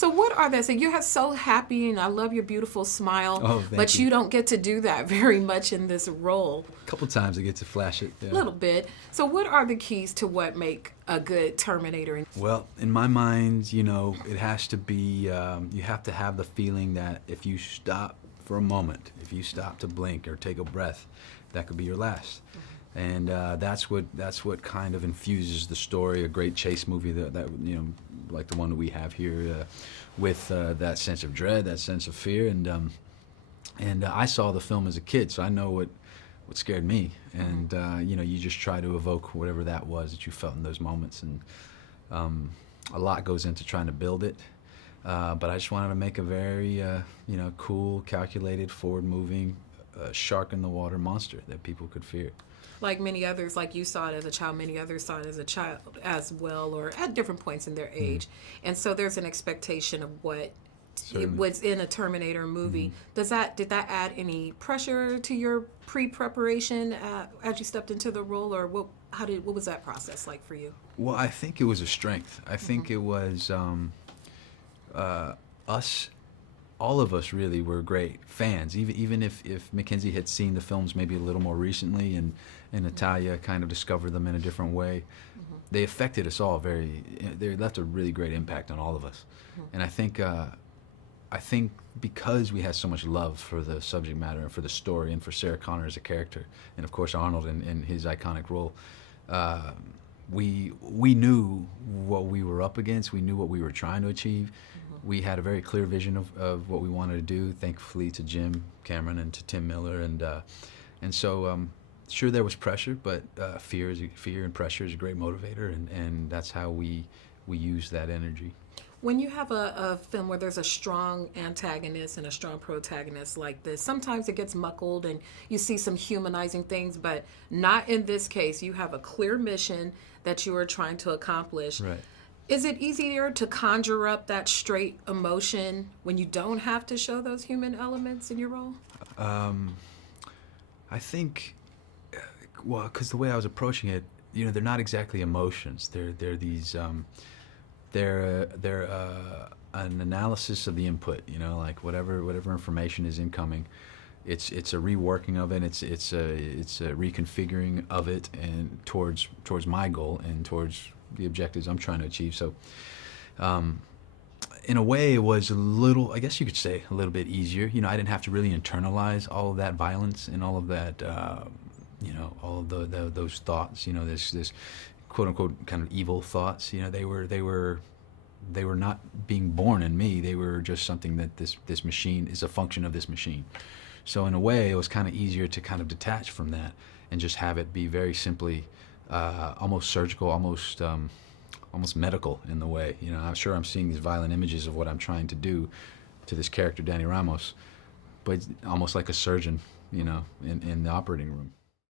So what are they? So you're so happy, and I love your beautiful smile, Oh, thank but you. you don't get to do that very much in this role. A couple times I get to flash it. A Yeah. little bit. So what are the keys to what make a good Terminator? Well, in my mind, it has to be. You have to have the feeling that if you stop for a moment, if you stop to blink or take a breath, that could be your last. And that's what kind of infuses the story. A great chase movie that like the one that we have here, with that sense of dread, that sense of fear, and I saw the film as a kid, so I know what scared me. And you just try to evoke whatever that was that you felt in those moments, and a lot goes into trying to build it. But I just wanted to make a very cool, calculated, forward-moving, shark in the water monster that people could fear. Like many others, like you saw it as a child, many others saw it as a child as well, or at different points in their age. And so there's an expectation of what it was in a Terminator movie. Did that add any pressure to your pre-preparation as you stepped into the role, or what was that process like for you? Well, I think it was a strength. I think it was us. All of us really were great fans. Even if Mackenzie had seen the films maybe a little more recently, and Natalia kind of discovered them in a different way, they affected us all very. They left a really great impact on all of us. And I think because we had so much love for the subject matter and for the story and for Sarah Connor as a character, and of course Arnold in his iconic role, we knew what we were up against. We knew what we were trying to achieve. We had a very clear vision of what we wanted to do, thankfully to Jim Cameron and to Tim Miller, and so sure there was pressure, but fear and pressure is a great motivator, and that's how we use that energy. When you have a film where there's a strong antagonist and a strong protagonist like this, sometimes it gets muckled and you see some humanizing things, but not in this case. You have a clear mission that you are trying to accomplish. Right. Is it easier to conjure up that straight emotion when you don't have to show those human elements in your role? I think, well, because the way I was approaching it, they're not exactly emotions. They're these. They're an analysis of the input. Like whatever information is incoming, it's a reworking of it. It's a reconfiguring of it, and towards my goal and towards the objectives I'm trying to achieve. So, in a way, it was a little, I guess you could say, a little bit easier. I didn't have to really internalize all of that violence and all of that, all of those thoughts. This quote unquote kind of evil thoughts. They were not being born in me. They were just something that this machine is a function of this machine. So in a way, it was kind of easier to kind of detach from that and just have it be very simply, almost surgical, almost medical in the way. I'm sure I'm seeing these violent images of what I'm trying to do to this character, Danny Ramos, but almost like a surgeon, in the operating room.